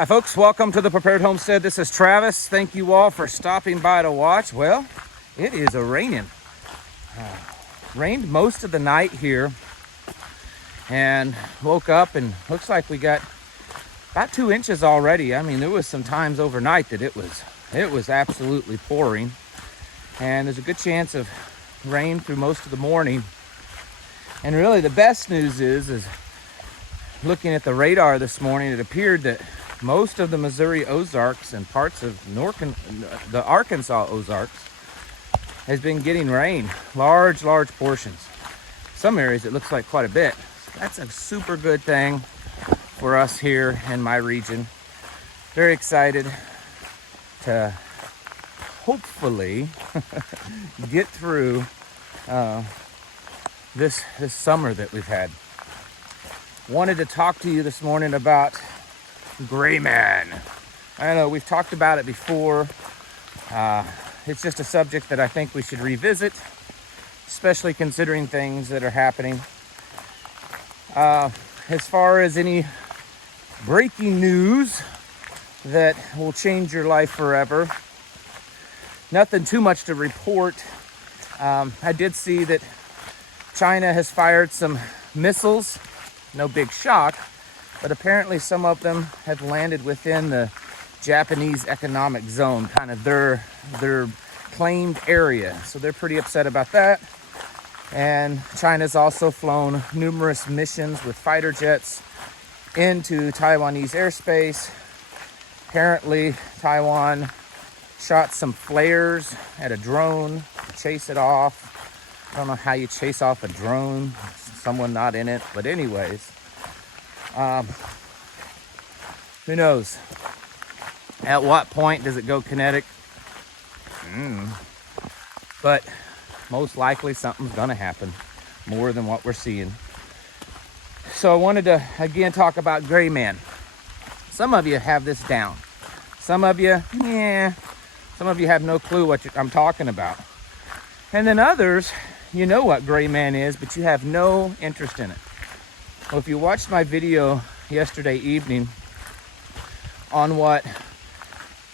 Hi folks, welcome to the Prepared Homestead. This is Travis. Thank you all for stopping by to watch. Well, it is raining. Rained most of the night here and woke up and looks like we got about 2 inches already. I mean, there was some times overnight that it was absolutely pouring, and there's a good chance of rain through most of the morning. And really the best news is looking at the radar this morning, it appeared that most of the Missouri Ozarks and parts of the Arkansas Ozarks has been getting rain, large portions. Some areas it looks like quite a bit. So that's a super good thing for us here in my region. Very excited to hopefully get through this summer that we've had. Wanted to talk to you this morning about Greyman. I know we've talked about it before. It's just a subject that I think we should revisit, especially considering things that are happening. As far as any breaking news that will change your life forever, nothing too much to report. I did see that China has fired some missiles. No big shock, but apparently some of them have landed within the Japanese economic zone, kind of their claimed area. So they're pretty upset about that. And China's also flown numerous missions with fighter jets into Taiwanese airspace. Apparently Taiwan shot some flares at a drone to chase it off. I don't know how you chase off a drone, someone not in it, but anyways, who knows? At what point does it go kinetic? But most likely something's gonna happen, more than what we're seeing. So I wanted to again talk about Greyman. Some of you have this down. Some of you, some of you have no clue what I'm talking about. And then others, you know what Greyman is, but you have no interest in it. Well, if you watched my video yesterday evening on what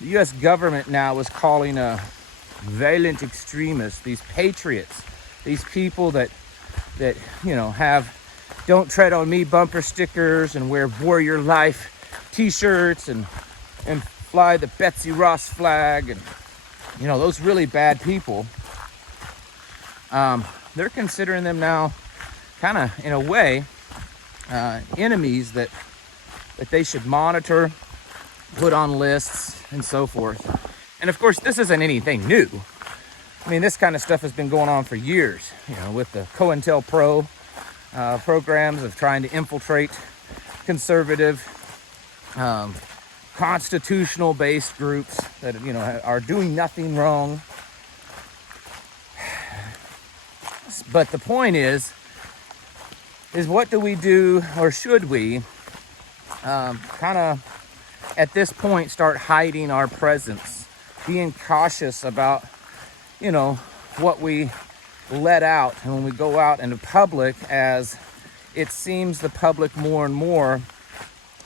the U.S. government now was calling a violent extremists, these patriots, these people that have "Don't Tread on Me" bumper stickers and wear Warrior Life t-shirts and fly the Betsy Ross flag, and those really bad people. They're considering them now kind of, in a way, enemies that they should monitor, put on lists, and so forth. And of course, this isn't anything new. I mean, this kind of stuff has been going on for years, with the COINTELPRO programs of trying to infiltrate conservative, constitutional-based groups that, are doing nothing wrong. But the point is what do we do, or should we kind of at this point start hiding our presence, being cautious about what we let out and when we go out into public, as it seems the public more and more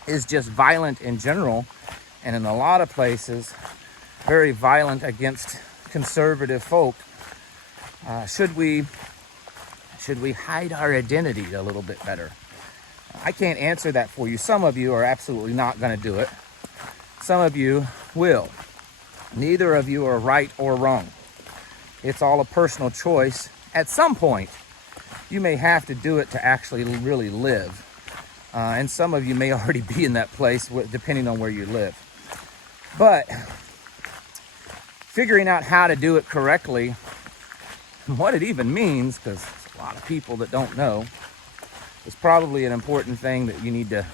is just violent in general, and in a lot of places very violent against conservative folk. Should we hide our identity a little bit better? I can't answer that for you. Some of you are absolutely not going to do it. Some of you will. Neither of you are right or wrong. It's all a personal choice. At some point, you may have to do it to actually really live. And some of you may already be in that place, depending on where you live. But figuring out how to do it correctly, what it even means, because a lot of people that don't know, is probably an important thing that you need to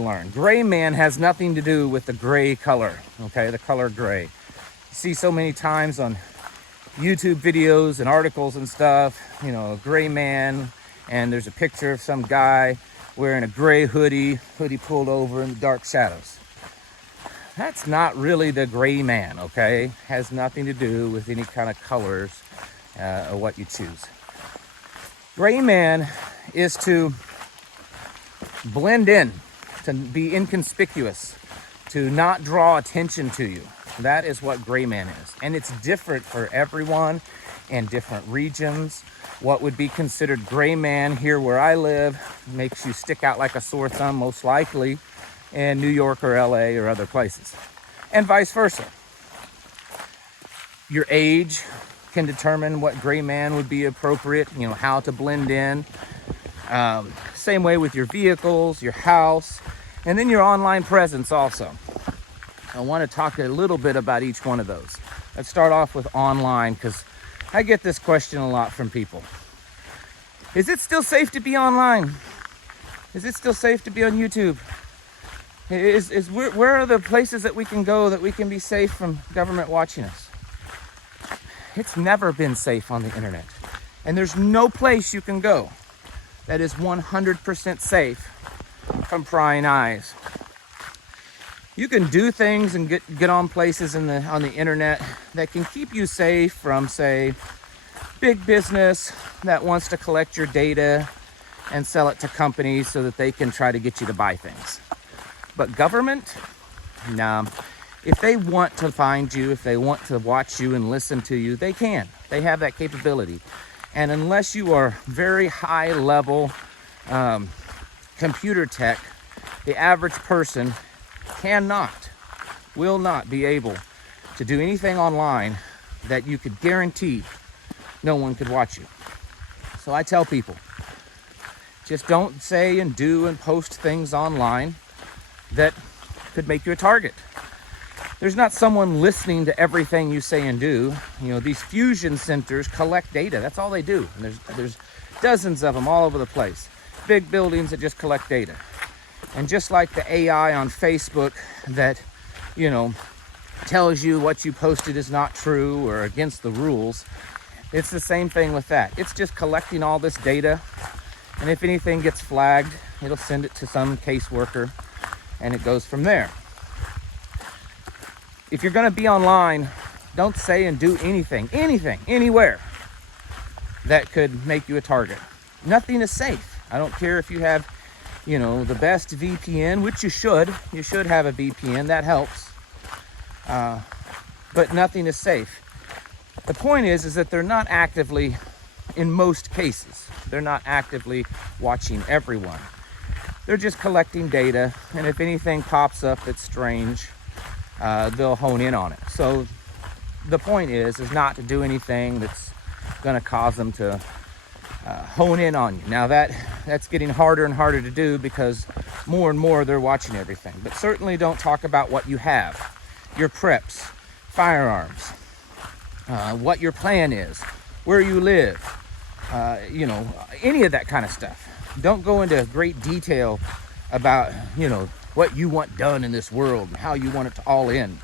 learn. Greyman has nothing to do with the gray color, okay? The color gray. You see so many times on YouTube videos and articles and stuff, a gray man, and there's a picture of some guy wearing a gray hoodie pulled over in the dark shadows. That's not really the gray man, okay? Has nothing to do with any kind of colors or what you choose. Greyman is to blend in, to be inconspicuous, to not draw attention to you. That is what Greyman is. And it's different for everyone in different regions. What would be considered Greyman here where I live makes you stick out like a sore thumb, most likely, in New York or LA or other places. And vice versa. Your age can determine what Greyman would be appropriate, you know, how to blend in. Same way with your vehicles, your house, and then your online presence also. I want to talk a little bit about each one of those. Let's start off with online, because I get this question a lot from people. Is it still safe to be online? Is it still safe to be on YouTube? Where are the places that we can go that we can be safe from government watching us? It's never been safe on the internet. And there's no place you can go that is 100% safe from prying eyes. You can do things and get on places on the internet that can keep you safe from, say, big business that wants to collect your data and sell it to companies so that they can try to get you to buy things. But government, nah. If they want to find you, if they want to watch you and listen to you, they can. They have that capability. And unless you are very high level computer tech, the average person will not be able to do anything online that you could guarantee no one could watch you. So I tell people, just don't say and do and post things online that could make you a target. There's not someone listening to everything you say and do. You know, these fusion centers collect data. That's all they do. And there's dozens of them all over the place. Big buildings that just collect data. And just like the AI on Facebook that, you know, tells you what you posted is not true or against the rules, it's the same thing with that. It's just collecting all this data. And if anything gets flagged, it'll send it to some caseworker and it goes from there. If you're going to be online, don't say and do anything, anywhere that could make you a target. Nothing is safe. I don't care if you have, you know, the best VPN, which you should. You should have a VPN. That helps. But nothing is safe. The point is that they're not actively, in most cases, they're not actively watching everyone. They're just collecting data, and if anything pops up that's strange, they'll hone in on it. So the point is not to do anything that's going to cause them to hone in on you. Now that's getting harder and harder to do because more and more they're watching everything. But certainly don't talk about what you have, your preps, firearms, what your plan is, where you live, you know, any of that kind of stuff. Don't go into great detail about, you know, what you want done in this world and how you want it to all end.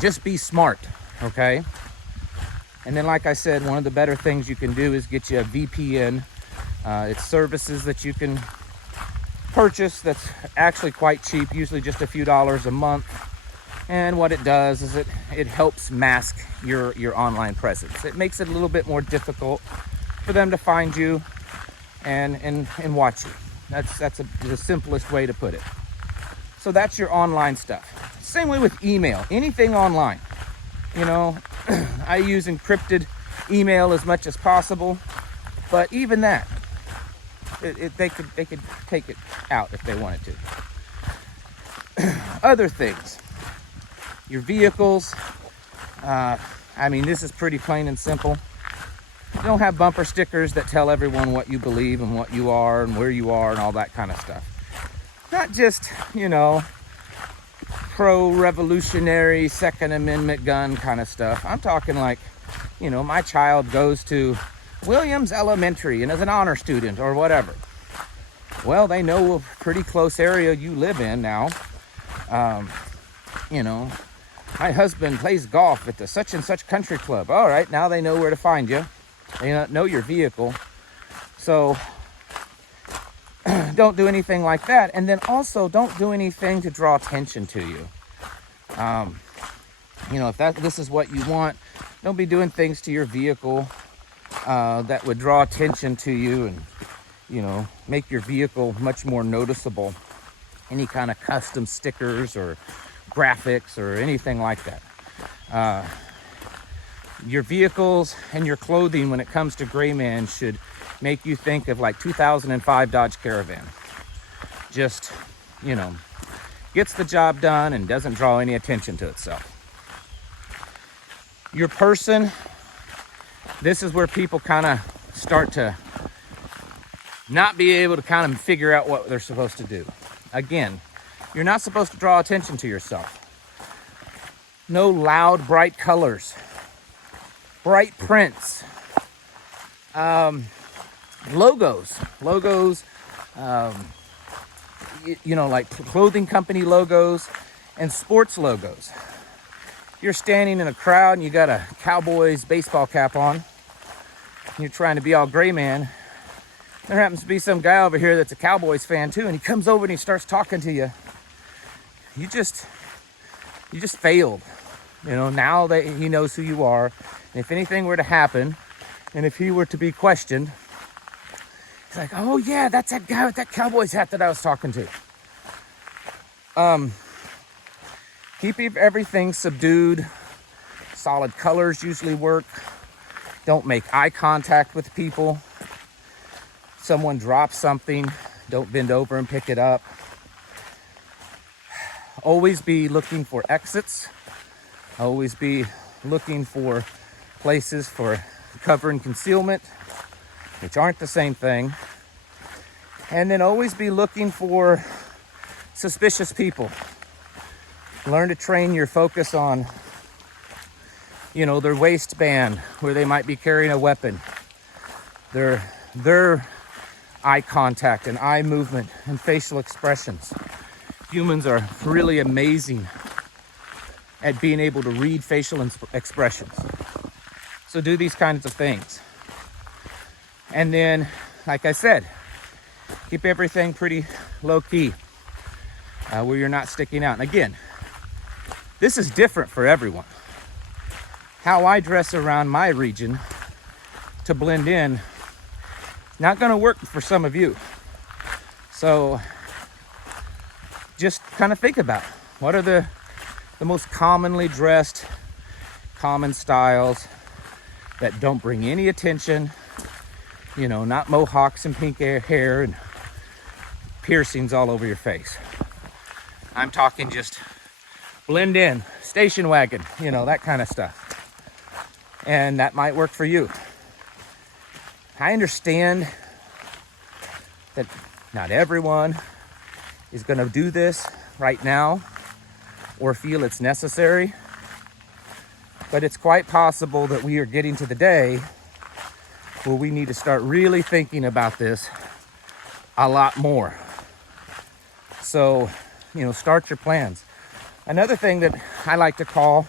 Just be smart, okay? And then, like I said, one of the better things you can do is get you a VPN. It's services that you can purchase that's actually quite cheap, usually just a few dollars a month. And what it does is it helps mask your online presence. It makes it a little bit more difficult for them to find you and watch you. That's the simplest way to put it. So that's your online stuff. Same way with email, anything online. You know, I use encrypted email as much as possible, but even that, they could take it out if they wanted to. Other things, your vehicles. I mean, this is pretty plain and simple. Don't have bumper stickers that tell everyone what you believe and what you are and where you are and all that kind of stuff. Not just, you know, pro-revolutionary Second Amendment gun kind of stuff. I'm talking like, you know, my child goes to Williams Elementary and is an honor student or whatever. Well, they know a pretty close area you live in now. You know, my husband plays golf at the such and such country club. All right, now they know where to find you. They know your vehicle. So don't do anything like that. And then also don't do anything to draw attention to you. You know, if this is what you want, don't be doing things to your vehicle that would draw attention to you and, you know, make your vehicle much more noticeable any kind of custom stickers or graphics or anything like that. Your vehicles and your clothing when it comes to Greyman should make you think of like 2005 Dodge Caravan. Just, you know, gets the job done and doesn't draw any attention to itself. Your person, this is where people kind of start to not be able to kind of figure out what they're supposed to do. Again, you're not supposed to draw attention to yourself. No loud, bright colors, bright prints, logos, you know, like clothing company logos and sports logos. You're standing in a crowd and you got a Cowboys baseball cap on, and you're trying to be all Greyman. There happens to be some guy over here that's a Cowboys fan too, and he comes over and he starts talking to you. You just failed. You know, now that he knows who you are, and if anything were to happen, and if he were to be questioned, he's like, oh yeah, that's that guy with that Cowboys hat that I was talking to. Keep everything subdued. Solid colors usually work. Don't make eye contact with people. Someone drops something, don't bend over and pick it up. Always be looking for exits. Always be looking for places for cover and concealment, which aren't the same thing. And then always be looking for suspicious people. Learn to train your focus on, you know, their waistband, where they might be carrying a weapon. Their eye contact and eye movement and facial expressions. Humans are really amazing at being able to read facial expressions. So do these kinds of things. And then, like I said, keep everything pretty low key, where you're not sticking out. And again, this is different for everyone. How I dress around my region to blend in, not gonna work for some of you. So just kind of think about what are the most commonly dressed, common styles that don't bring any attention, you know, not mohawks and pink hair and piercings all over your face. I'm talking just blend in, station wagon, you know, that kind of stuff. And that might work for you. I understand that not everyone is going to do this right now or feel it's necessary, but it's quite possible that we are getting to the day where we need to start really thinking about this a lot more. So, you know, start your plans. Another thing that I like to call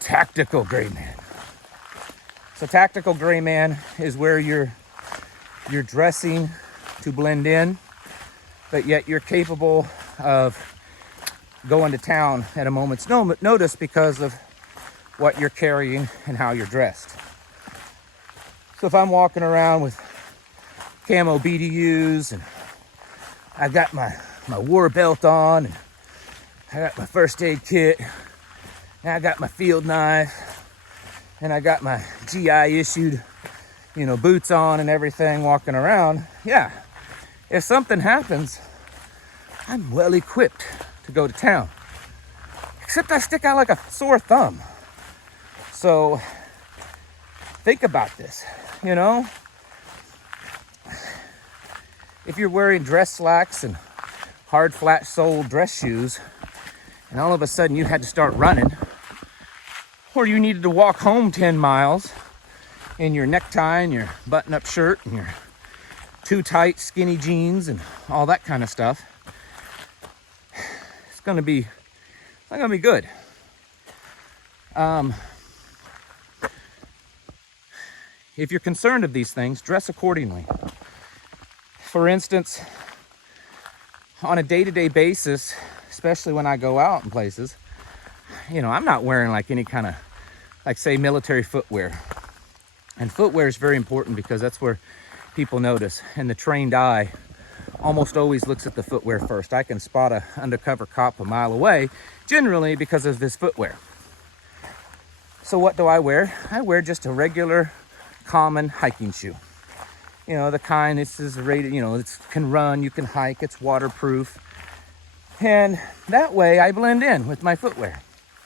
tactical Greyman. So tactical Greyman is where you're dressing to blend in, but yet you're capable of going to town at a moment's notice because of what you're carrying and how you're dressed. So if I'm walking around with camo BDUs and I got my war belt on and I got my first aid kit, and I got my field knife, and I got my GI issued, you know, boots on and everything, walking around. Yeah, if something happens, I'm well equipped to go to town. Except I stick out like a sore thumb. So think about this, you know. If you're wearing dress slacks and hard flat sole dress shoes, and all of a sudden you had to start running, or you needed to walk home 10 miles in your necktie and your button-up shirt and your too tight skinny jeans and all that kind of stuff, it's not gonna be good. If you're concerned of these things, dress accordingly. For instance, on a day-to-day basis, especially when I go out in places, you know, I'm not wearing like any kind of, like say, military footwear. And footwear is very important because that's where people notice, and the trained eye almost always looks at the footwear first. I can spot an undercover cop a mile away, generally because of his footwear. So what do I wear? I wear just a regular, common hiking shoe. You know, the kind, this is rated, you know, it can run, you can hike, it's waterproof. And that way I blend in with my footwear.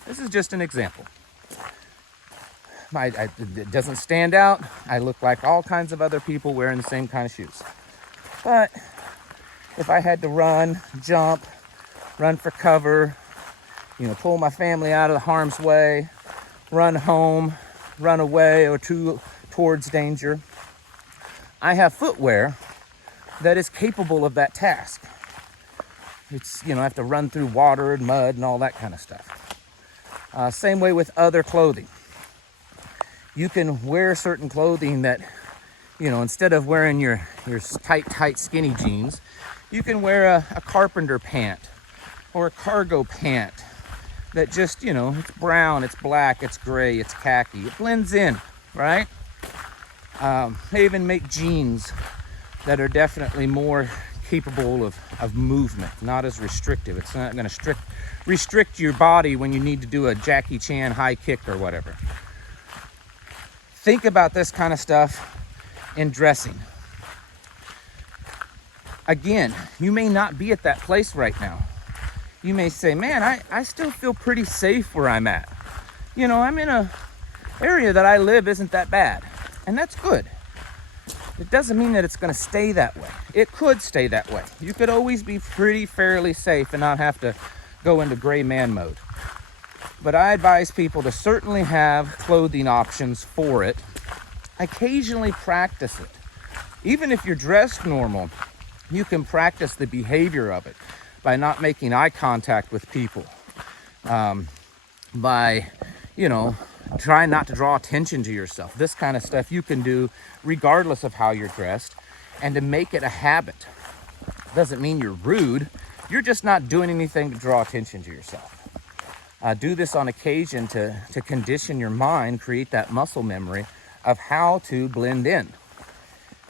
This is just an example. It doesn't stand out. I look like all kinds of other people wearing the same kind of shoes. But if I had to run, jump, run for cover, you know, pull my family out of the harm's way, run home, run away or towards danger, I have footwear that is capable of that task. It's, you know, I have to run through water and mud and all that kind of stuff. Same way with other clothing. You can wear certain clothing that, you know, instead of wearing your tight skinny jeans, you can wear a carpenter pant or a cargo pant that just, you know, it's brown, it's black, it's gray, it's khaki. It blends in, right? They even make jeans that are definitely more capable of movement, not as restrictive. It's not going to restrict your body when you need to do a Jackie Chan high kick or whatever. Think about this kind of stuff in dressing. Again, you may not be at that place right now. You may say, man, I still feel pretty safe where I'm at. You know, I'm in a area that I live isn't that bad. And that's good. It doesn't mean that it's going to stay that way. It could stay that way. You could always be pretty fairly safe and not have to go into gray man mode. But I advise people to certainly have clothing options for it. Occasionally practice it. Even if you're dressed normal, you can practice the behavior of it by not making eye contact with people. By, you know, trying not to draw attention to yourself. This kind of stuff you can do regardless of how you're dressed, and to make it a habit. Doesn't mean you're rude. You're just not doing anything to draw attention to yourself. Do this on occasion to condition your mind, create that muscle memory of how to blend in.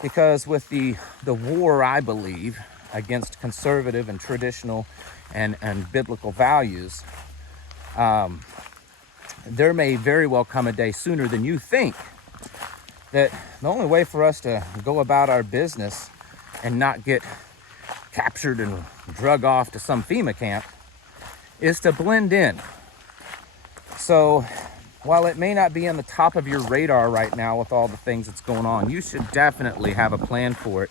Because with the war, I believe, against conservative and traditional and biblical values, there may very well come a day sooner than you think that the only way for us to go about our business and not get captured and drug off to some FEMA camp is to blend in. So while it may not be on the top of your radar right now with all the things that's going on, you should definitely have a plan for it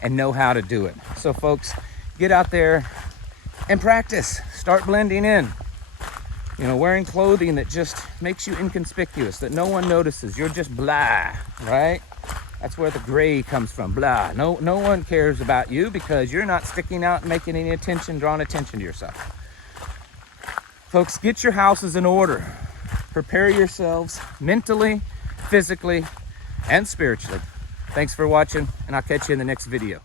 and know how to do it. So folks, get out there and practice. Start blending in. You know, wearing clothing that just makes you inconspicuous, that no one notices. You're just blah, right? That's where the gray comes from, blah. No one cares about you because you're not sticking out and making any attention, drawing attention to yourself. Folks, get your houses in order. Prepare yourselves mentally, physically, and spiritually. Thanks for watching, and I'll catch you in the next video.